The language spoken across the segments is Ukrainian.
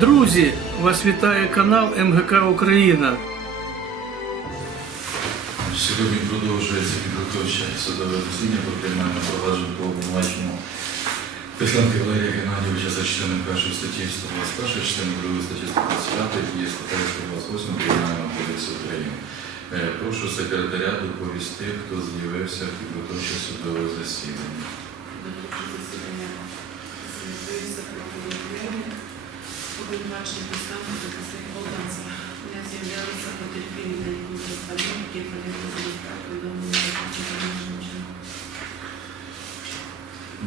Друзі, вас вітає канал МГК Україна. Сьогодні продовжується підготовче судове засідання по кримінальному провадженню по обвинуваченню Тисленка Валерія Геннадійовича за частиною першої статті 121, частиною другої статті 125 і статтею 128 Кримінального кодексу України. Е, Прошу секретаря доповісти, хто з'явився в підготовче судове засідання. Обвинувачення підстави захисник Полтавця. Я з'являлася потерпілі на яку представник, які провели за повідомлення про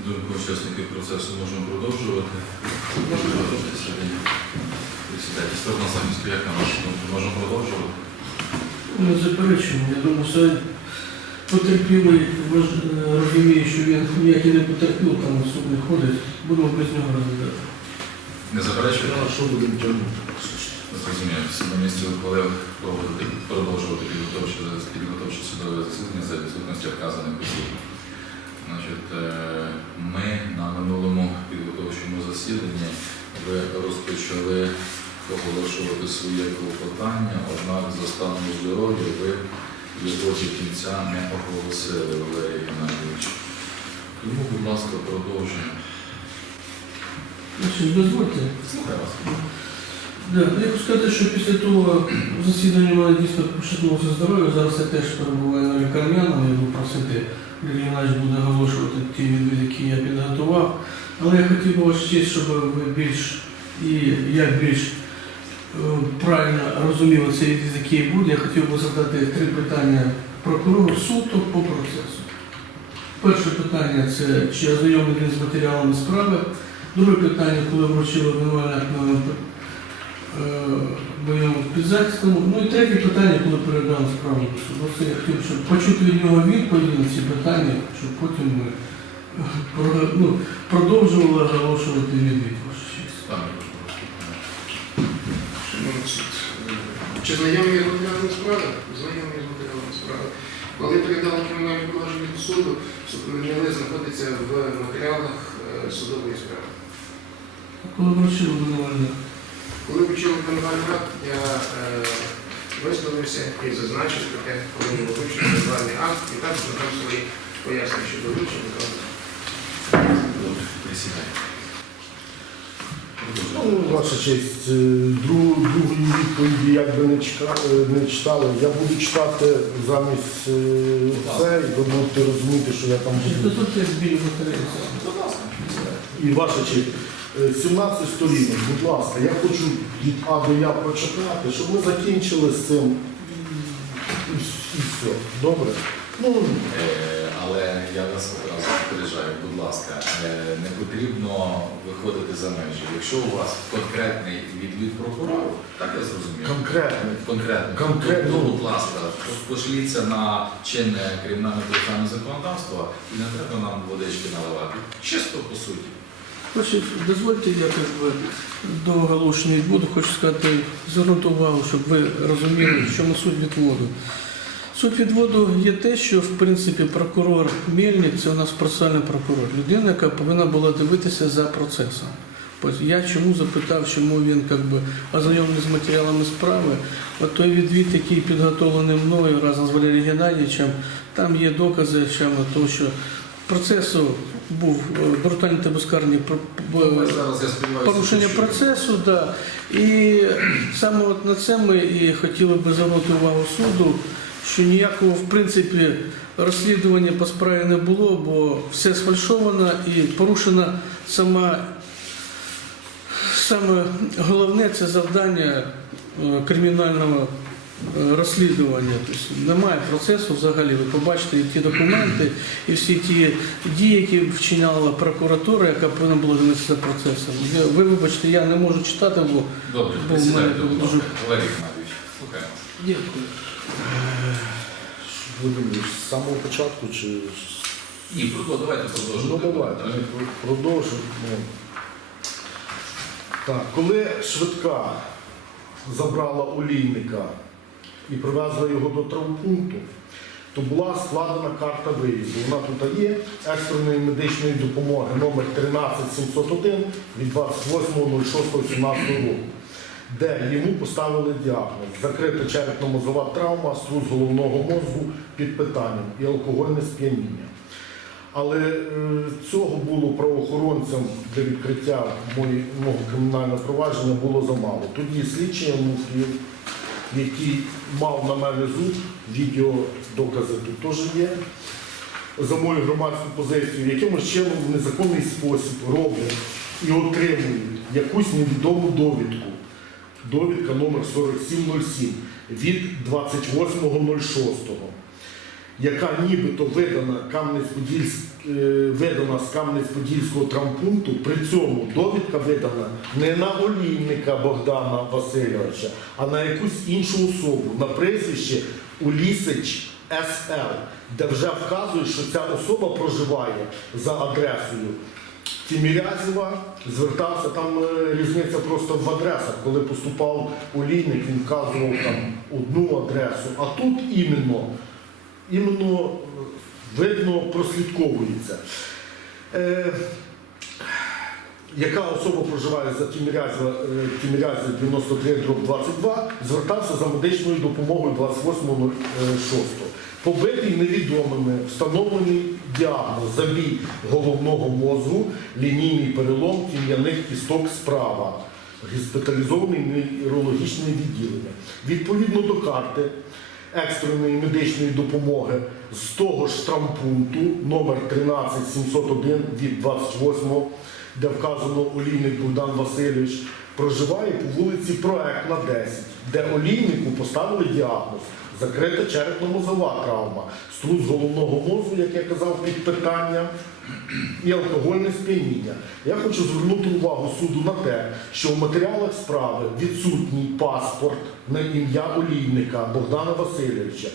Думку учасників процесу можемо продовжувати. Можемо продовжувати сьогодні. Присідайте. Сторона захисту, як на вашу думку, можемо продовжувати? Не заперечуємо. Я думаю, що потерпілий е, розуміє, що він ніякий не потерпів, там суд не ходить. Будемо без нього розглядати. Не заперечуєте? Що будемо тягнути? Зрозуміло. На місці ухвалив продовжувати підготовче, судове засідання за відсутності вказаних осіб. Е, ми на минулому підготовчому засіданні ви розпочали оголошувати своє клопотання, однак за станом здоров'я ви його до кінця не оголосили, Валерій Геннадійович. Тому, будь ласка, продовжуємо. Дозвольте. Слухай вас. Да, я хочу сказати, що після того засідання у мене дійсно пошатнулося здоров'я. Зараз я теж перебуваю на лікарняному, я буду просити, Лілія Геннадійович буде оголошувати ті відвід, які я підготував. Але я хотів би вас честь, щоб ви більш і як більш е, правильно розуміли цей відвід, який буде. Я хотів би задати три питання прокурору суто по процесу. Перше питання це чи ознайомлений з матеріалами справи. Друге питання, коли вручили обвинувальний акт на бойовому підзахисному. Ну і третє питання, коли передали справу до суду. Це я хотів, щоб почути від нього відповіді на ці питання, щоб потім ми е, ну, продовжували оголошувати відвід вашу честь. Суд, е, Чи знайомі з матеріалами справи? Знайомі з матеріалами справи. Коли передали кримінальне положення до суду, супровіднили знаходиться в матеріалах е, судової справи. Коли вручили обвинувальний акт. Коли почув обвинувальний акт, я е, висловився і зазначив про те, коли було вручено обвинувальний акт, і також надав свої пояснення щодо вручення. Добре, присідай. Ну, ваша честь, е, друг- другої відповіді як би не, чека- е, не читали. Я буду читати замість це, і ви будете розуміти, що я там буду. І ваша честь, 17 сторінок, будь ласка, я хочу від А до Я прочитати, щоб ми закінчили з цим і, все. Добре? Ну, Е, Але я вас одразу попереджаю, будь ласка, е, не потрібно виходити за межі. Якщо у вас конкретний відвід прокурору, так я зрозумів. конкретно. Конкретно, Конкретно. то, будь ласка, пошліться на чинне кримінальне процесуальне законодавство і не треба нам водички наливати. Чисто по суті. Хочу, дозвольте, я би до оголошення відводу хочу сказати, звернути увагу, щоб ви розуміли, в чому суть відводу. Суть відводу є те, що в принципі прокурор Мельник це у нас процесуальний прокурор, людина, яка повинна була дивитися за процесом. Я чому запитав, чому він би, ознайомлений з матеріалами справи. От той відвід, який підготовлений мною разом з Валерієм Геннадійовичем, там є докази того, що процесу був брутальний та безкарний про- Ми б- зараз я сподіваюся, порушення процесу, да. І саме от на це ми і хотіли би звернути увагу суду, що ніякого в принципі розслідування по справі не було, бо все сфальшовано і порушена сама саме головне це завдання е, кримінального розслідування. Тобто немає процесу взагалі. Ви побачите і ті документи, і всі ті дії, які вчиняла прокуратура, яка повинна була займатися процесом. Ви вибачте, я не можу читати, бо Добре, Бо в мене дуже-. Валерій слухаємо. дякую. Ви з самого початку чи Ні, давайте Ну давайте, ми продовжимо. Так, коли швидка забрала олійника і привезла його до травмпункту, то була складена карта виїзду. Вона тут є екстреної медичної допомоги номер 13701 від 28.06.17 року, де йому поставили діагноз закрита черепно-мозова травма, струс головного мозку під питанням і алкогольне сп'яніння. Але е, цього було правоохоронцям для відкриття мого кримінального провадження було замало. Тоді слідчий Ануфрієв, який мав на мене зуб, відео докази тут теж є, за мою громадську позицію, якимось чином в незаконний спосіб роблять і отримують якусь невідому довідку. Довідка номер 4707 від 28.06 яка нібито видана е, видана з Кам'янець-Подільського травмпункту, при цьому довідка видана не на олійника Богдана Васильовича, а на якусь іншу особу, на прізвище Улісич СЛ, де вже вказує, що ця особа проживає за адресою Тімірязєва, звертався, там е, різниця просто в адресах. Коли поступав олійник, він вказував там одну адресу, а тут іменно іменно е, видно прослідковується. Е, яка особа проживає за Тімірязева, е, 93 дроб 22, звертався за медичною допомогою 28.06. Побитий невідомими, встановлений діагноз забій головного мозку, лінійний перелом тім'яних кісток справа, госпіталізований нейрологічне відділення. Відповідно до карти екстреної медичної допомоги з того ж травмпункту номер 13701 від 28 де вказано олійник Богдан Васильович, проживає по вулиці Проектна 10, де олійнику поставили діагноз закрита черепно-мозова травма, струс головного мозку, як я казав, під питанням, і алкогольне сп'яніння. Я хочу звернути увагу суду на те, що в матеріалах справи відсутній паспорт на ім'я олійника Богдана Васильовича.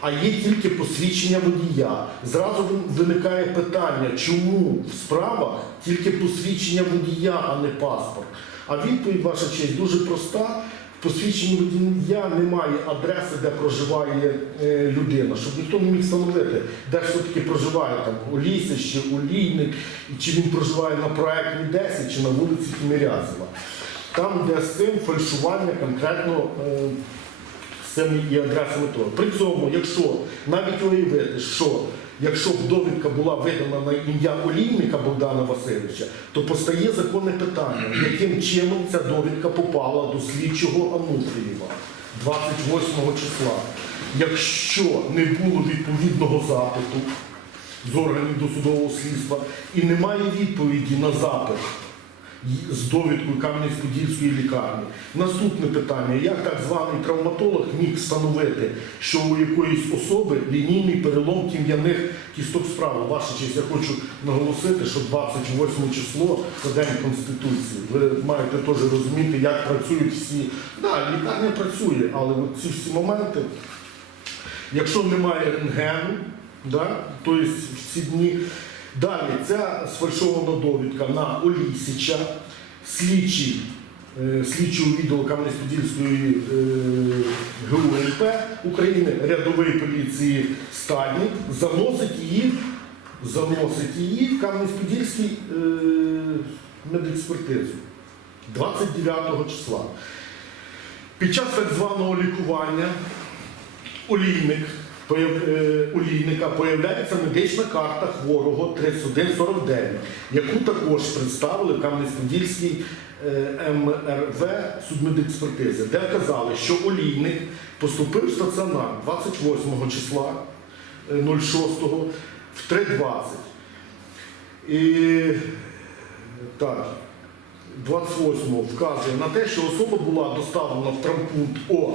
А є тільки посвідчення водія. Зразу виникає питання, чому в справах тільки посвідчення водія, а не паспорт. А відповідь, ваша честь, дуже проста. Посвідченні водія немає адреси, де проживає е, людина, щоб ніхто не міг встановити, де все-таки проживає там у чи Олійник, і чи він проживає на проектній 10 чи на вулиці Тімірязева. Там, де з цим фальшування конкретно е, з цими і. При цьому, якщо навіть уявити, що якщо б довідка була видана на ім'я олійника Богдана Васильовича, то постає законне питання, яким чином ця довідка попала до слідчого Ануфрієва 28 числа. Якщо не було відповідного запиту з органів досудового слідства і немає відповіді на запит з довідкою Кам'янець-Подільської лікарні. Наступне питання: як так званий травматолог міг встановити, що у якоїсь особи лінійний перелом тім'яних кісток справи? Ваша честь, я хочу наголосити, що 28 число це День Конституції. Ви маєте теж розуміти, як працюють всі. Да, лікарня працює, але ці всі моменти, якщо немає рентгену, да, тобто в ці дні. Далі, ця сфальшована довідка на Олісіча, слідчий, е, слідчого відділу Кам'янець-Подільської е, ГУНП України, рядової поліції Стадник, заносить її, заносить її в Кам'янець-Подільський е, медекспертизу 29 числа. Під час так званого лікування олійник олійника появляється медична карта хворого 3149, яку також представили в Кам'янець-Подільській е, МРВ судмедекспертизи, де вказали, що олійник поступив в стаціонар 28 числа е, 06 в 3.20. І так, 28 вказує на те, що особа була доставлена в травмпункт О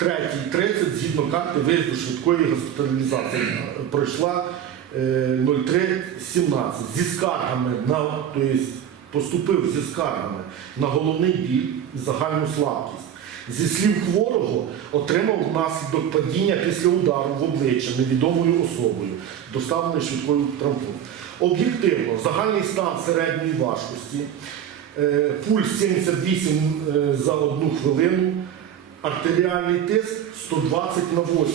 3.30 згідно карти виїзду швидкої госпіталізації пройшла е, 03.17 зі скаргами на тобто поступив зі скаргами на головний біль загальну слабкість. Зі слів хворого отримав внаслідок падіння після удару в обличчя невідомою особою, доставлений швидкою травмою. Об'єктивно, загальний стан середньої важкості, е, пульс 78 е, за одну хвилину, артеріальний тиск 120 на 80.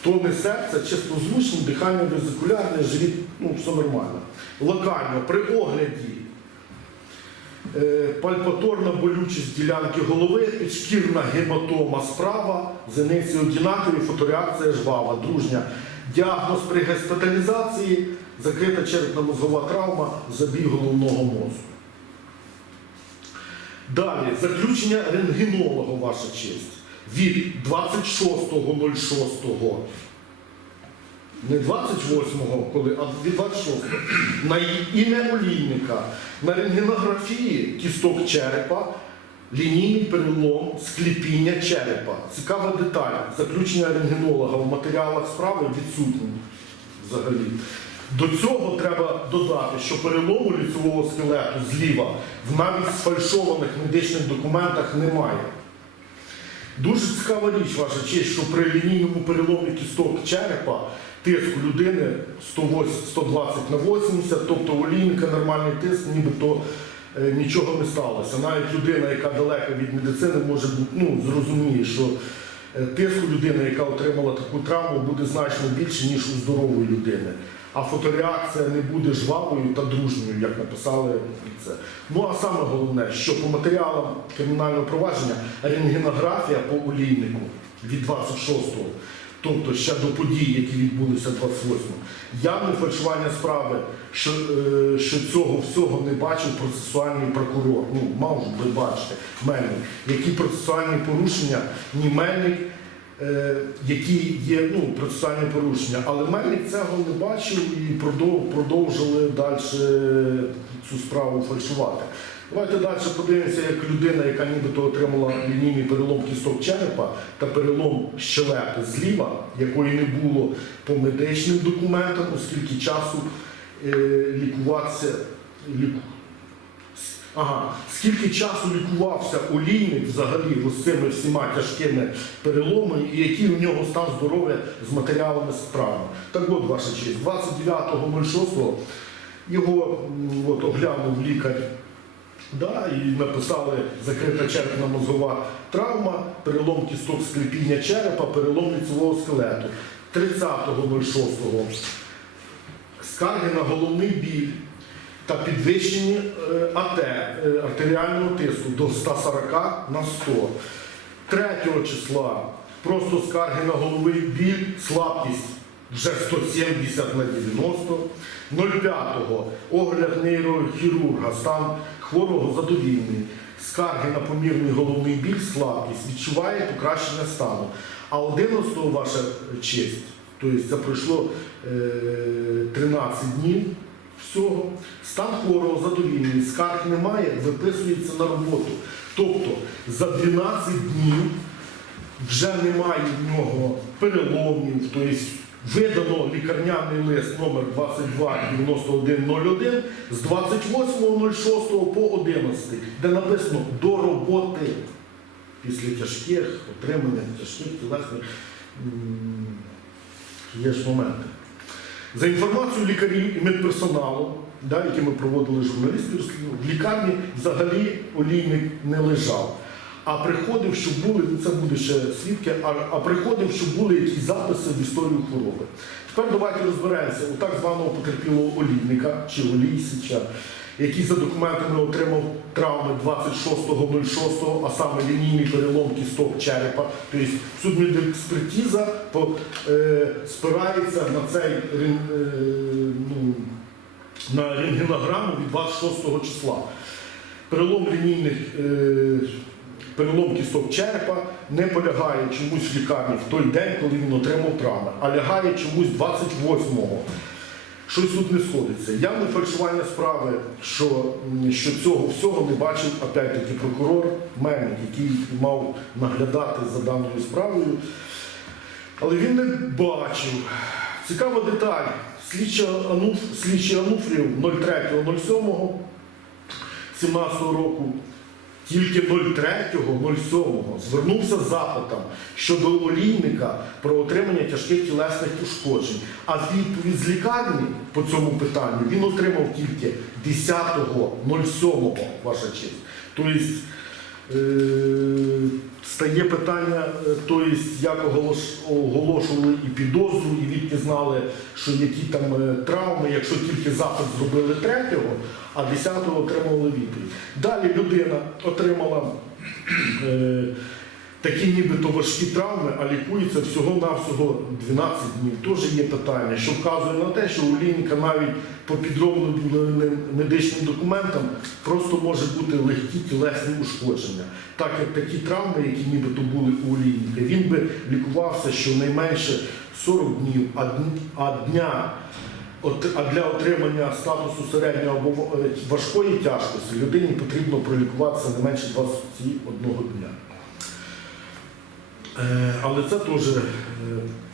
Стони серця, чистозвучні, дихання везикулярне, живіт, ну все нормально. Локально, при огляді е, пальпаторна болючість ділянки голови, підшкірна гематома справа, зениці одинакові, фотореакція жвава, дружня. Діагноз при госпіталізації, закрита черепно-мозгова травма, забій головного мозку. Далі, заключення рентгенолога, ваша честь, від 26.06, не 28-го, коли, а від 26-го, на ім'я олійника, на рентгенографії кісток черепа, лінійний перелом, скліпіння черепа. Цікава деталь. Заключення рентгенолога в матеріалах справи відсутні взагалі. До цього треба додати, що перелому ліцевого скелету зліва в навіть сфальшованих медичних документах немає. Дуже цікава річ, ваша честь, що при лінійному переломі кісток черепа тиск у людини 120 на 80, тобто у лінійника нормальний тиск, нібито е, нічого не сталося. Навіть людина, яка далека від медицини, може ну, зрозуміє, що е, тиск у людини, яка отримала таку травму, буде значно більше, ніж у здорової людини. А фотореакція не буде жвавою та дружньою, як написали це. Ну а саме головне, що по матеріалам кримінального провадження рентгенографія по олійнику від 26-го, тобто ще до подій, які відбулися 28-го, явне фальшування справи, що, е, що цього всього не бачив процесуальний прокурор. Ну, мав же ви бачите, Мельник. Які процесуальні порушення, ні Мельник, які є ну, процесуальні порушення. Але Мельник цього не бачив і продов- продовжили далі цю справу фальшувати. Давайте далі подивимося, як людина, яка нібито отримала лінійний перелом кісток черепа та перелом щелепи зліва, якої не було по медичним документам, оскільки часу е, лікуватися. Ага, скільки часу лікувався олійник взагалі з цими всіма тяжкими переломами і який у нього стан здоров'я з матеріалами справи. Так от, ваша честь, 29.06 його от, оглянув лікар Да, і написали закрита черепна мозгова травма, перелом кісток склепіння черепа, перелом ліцевого скелету. 30.06 скарги на головний біль та підвищення е, АТ е, артеріального тиску до 140 на 100. 3 числа просто скарги на головний біль, слабкість вже 170 на 90. 05-го огляд нейрохірурга, стан хворого задовільний. Скарги на помірний головний біль, слабкість, відчуває покращення стану. А 11-го ваша честь, тобто це пройшло е, 13 днів всього. Стан хворого задовільний, скарг немає, виписується на роботу. Тобто за 12 днів вже немає в нього переломів, тобто видано лікарняний лист номер 229101 з 28.06 по 11, де написано до роботи після тяжких отримання тяжких тілесних є ж моменти. За інформацією лікарів і медперсоналу, да, які ми проводили журналістів, в лікарні взагалі олійник не лежав. А приходив, що були, це буде ще свідки, а, а приходив, що були якісь записи в історію хвороби. Тепер давайте розберемося у так званого потерпілого олійника чи олійсича, який за документами отримав травми 26.06, а саме лінійний перелом кісток черепа. Тобто судмедекспертиза е, спирається на цей е, ну, на рентгенограму від 26 числа. Перелом лінійних е, перелом кісток черепа не полягає чомусь в лікарні в той день, коли він отримав травми, а лягає чомусь 28-го. Щось тут не сходиться. Явне фальшування справи, що, що цього всього не бачив опять-таки прокурор Мельник, який мав наглядати за даною справою. Але він не бачив. Цікава деталь. Слідчий Ануф, слідчий Ануфрів 03.07 17 року тільки 03.07 звернувся з запитом щодо олійника про отримання тяжких тілесних ушкоджень. А відповідь з лікарні по цьому питанню він отримав тільки 10.07, ваша честь. Тобто е, стає питання, е, тобто, як оголошували і підозру, і відки знали, що які там е, травми, якщо тільки запит зробили 3, а 10-го отримали відповідь. Далі людина отримала е, такі нібито важкі травми, а лікується всього-навсього 12 днів. Теж є питання, що вказує на те, що у лініка навіть по підробленим медичним документам просто може бути легкі тілесні ушкодження. Так як такі травми, які нібито були у лініка, він би лікувався щонайменше 40 днів, а дня. А для отримання статусу середнього або е, важкої тяжкості людині потрібно пролікуватися не менше 21 дня. Е, Але це теж е,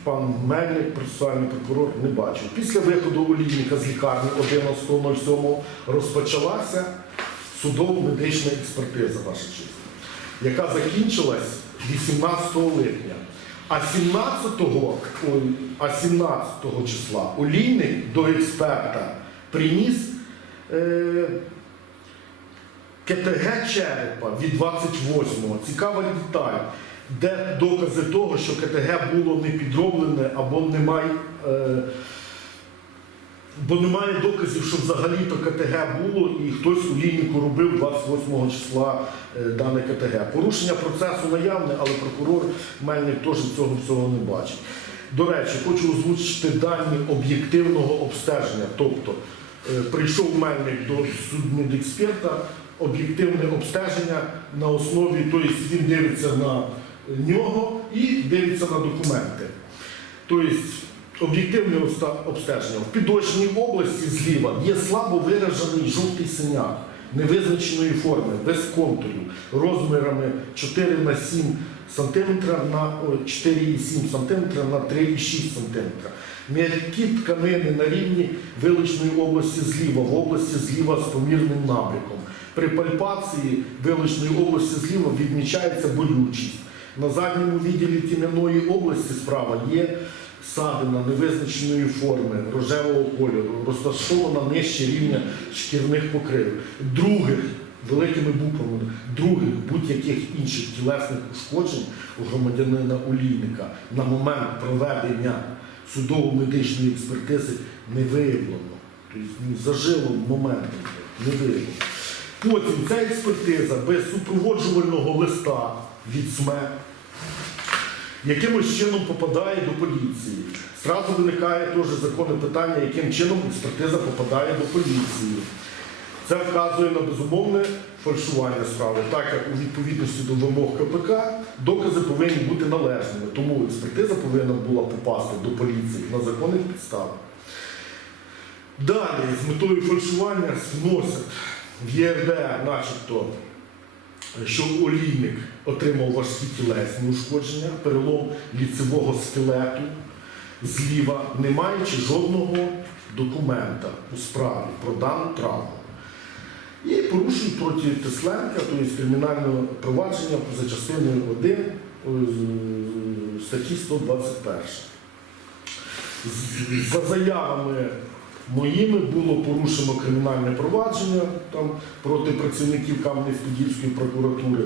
пан Мельник, процесуальний прокурор, не бачив. Після виходу олійника з лікарні 11.07 розпочалася судово-медична експертиза, ваша честь, яка закінчилась 18 липня. А 17-го, а 17 числа олійник до експерта приніс е, КТГ черепа від 28-го. Цікава деталь, де докази того, що КТГ було не підроблене або немає. Е, Бо немає доказів, що взагалі-то КТГ було і хтось у лінійку робив 28 числа е, дане КТГ. Порушення процесу наявне, але прокурор Мельник теж цього всього не бачить. До речі, хочу озвучити дані об'єктивного обстеження. Тобто е, прийшов Мельник до судмедексперта, об'єктивне обстеження на основі, тобто він дивиться на нього і дивиться на документи. Тобто об'єктивне обстеження. В підочній області зліва є слабо виражений жовтий синяк невизначеної форми, без контурів, розмірами 4 на 7 см на о, 4,7 см на 3,6 см. М'які тканини на рівні вилучної області зліва, в області зліва з помірним набряком. При пальпації вилучної області зліва відмічається болючість. На задньому відділі тім'яної області справа є садина невизначеної форми рожевого кольору, розташована нижче рівня шкірних покрив. Других, великими буквами, других будь-яких інших тілесних ушкоджень у громадянина Олійника на момент проведення судово-медичної експертизи не виявлено. Тобто ну, зажило моментом не виявлено. Потім ця експертиза без супроводжувального листа від СМЕ якимось чином попадає до поліції. Зразу виникає теж законне питання, яким чином експертиза попадає до поліції. Це вказує на безумовне фальшування справи, так як у відповідності до вимог КПК докази повинні бути належними, тому експертиза повинна була попасти до поліції на законних підставах. Далі, з метою фальшування вносять в ЄРДР, начебто, що олійник отримав важкі тілесні ушкодження, перелом ліцевого скелету зліва, не маючи жодного документа у справі про дану травму. І порушують проти Тесленка, тобто кримінальне провадження за частиною 1 е, статті 121. За заявами моїми було порушено кримінальне провадження там, проти працівників Кам'янець-Подільської прокуратури,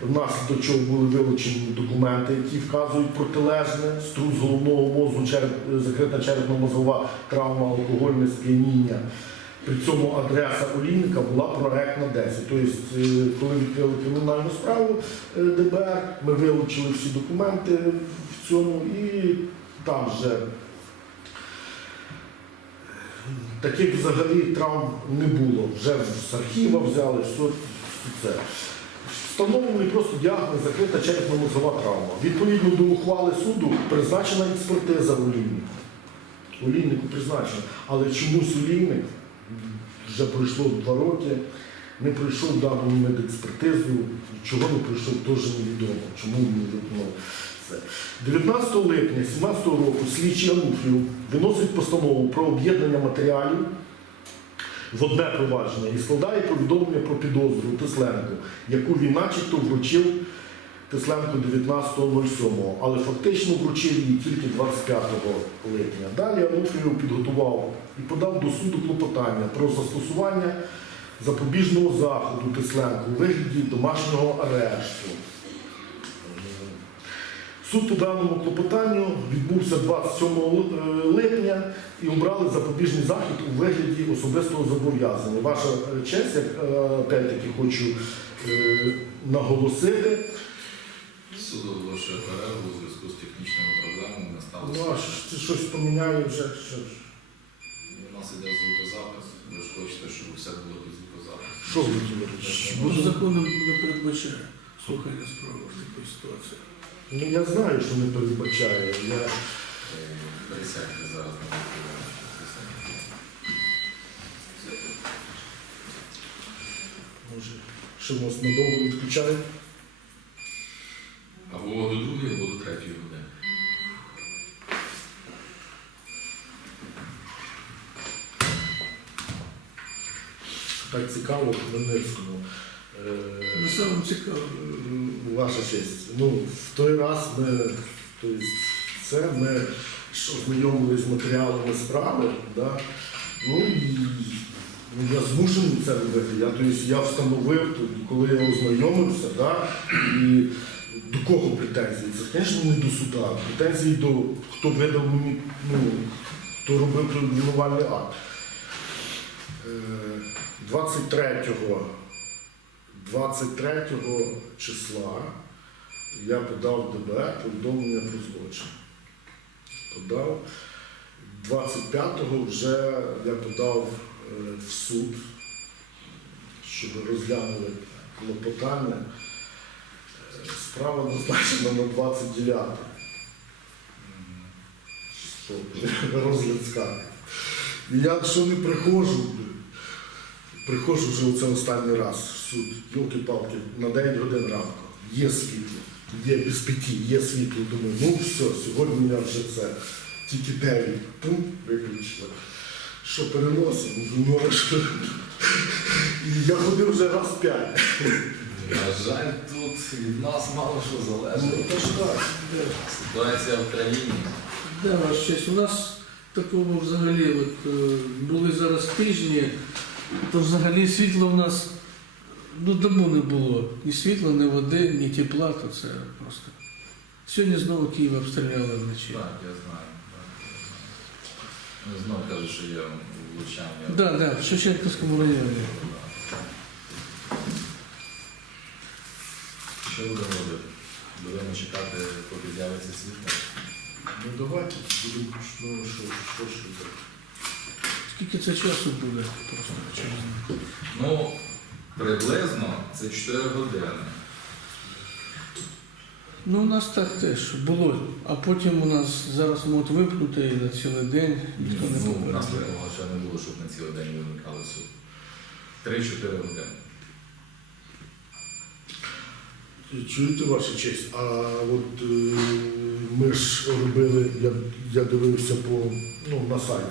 внаслідок чого були вилучені документи, які вказують протилежне, струс головного мозку, череп, закрита черепно-мозгова травма, алкогольне сп'яніння. При цьому адреса олійника була проектна 10. Тобто, е, коли відкрили кримінальну справу е, ДБР, ми вилучили всі документи в цьому і там вже таких взагалі травм не було. Вже з архіва взяли, все це. Встановлений просто діагноз закрита черепно-мозгова травма. Відповідно до ухвали суду призначена експертиза олійнику. Олійнику призначена. Але чомусь олійник вже пройшло два роки, не пройшов дану медекспертизу, чого не пройшов, теж невідомо, чому не це. 19 липня 2017 року слідчий Ануфрів виносить постанову про об'єднання матеріалів в одне провадження і складає повідомлення про підозру Тесленку, яку він начебто вручив Тесленку 19.07, але фактично вручив її тільки 25 липня. Далі Ануфрів підготував і подав до суду клопотання про застосування запобіжного заходу Тисленко у вигляді домашнього арешту. Суд по даному клопотанню відбувся 27 е, липня і обрали запобіжний захід у вигляді особистого зобов'язання. Ваша е, честь, як е, опять-таки хочу е, наголосити. Суд оголошує перерву у зв'язку з технічними проблемами. Не Ну, а що- це щось поміняє вже. Що, ж? У нас іде звукозапис. Ви ж хочете, щоб все було під звукозапис. що ви законом не передбачає слухання справи в такій ситуації. Ну я знаю, що не передбачає. Я... Е, Присядьте зараз на. Може, що нас надовго відключають? Або до другої, або до третьої години. Так цікаво в Хмельницькому. Е, На самому цікаво. Ваша честь. Ну, в той раз ми, тобто, це ми що знайомилися з матеріалами справи, да? ну, і, ну, я змушений це робити. Я, тобто, я встановив, тоді, коли я ознайомився, да? і до кого претензії? Це, звісно, не до суда. Претензії до хто видав мені, ну, хто робив той акт. Е, 23-го 23 числа я подав ДБР повідомлення про злочин. Подав. 25-го вже я подав е, в суд, щоб розглянули клопотання. Е, Справа назначена на 29 щоб розгляд скарги. І я що не приходжу, приходжу вже оце останній раз суд, йолки-палки, на 9 годин ранку. Є світло, є без п'яті, є світло. Думаю, ну все, сьогодні я вже це. Тільки 9. Пум, виключила. Що переносимо? Ну, що? І я ходив вже раз п'ять. На жаль, тут від нас мало що Ну, залежить. то ж так. Ситуація в країні. Да, ваш честь. У нас такого взагалі от, е, були зараз тижні, то взагалі світла у нас ну, добу не було. Ні світла, ні води, ні тепла, то це просто. Сьогодні знову Київ обстріляли вночі. Так, я знаю. так, я знаю. Знову кажуть, що є влучання. Так, да, да, в Шевченківському районі. Що будемо робити? Будемо чекати, поки з'явиться світло. Ну давайте будемо ну, що, що ж робити. Скільки це часу буде? Просто знати. Ну, приблизно це 4 години. Ну, у нас так теж було, а потім у нас зараз можуть вимкнути і на цілий день ніхто не Ну, у нас такого ще не було, щоб на цілий день виникали суд. 3-4 години. Чуєте ваша честь, а от е, ми ж робили, я, я дивився по ну, на сайті.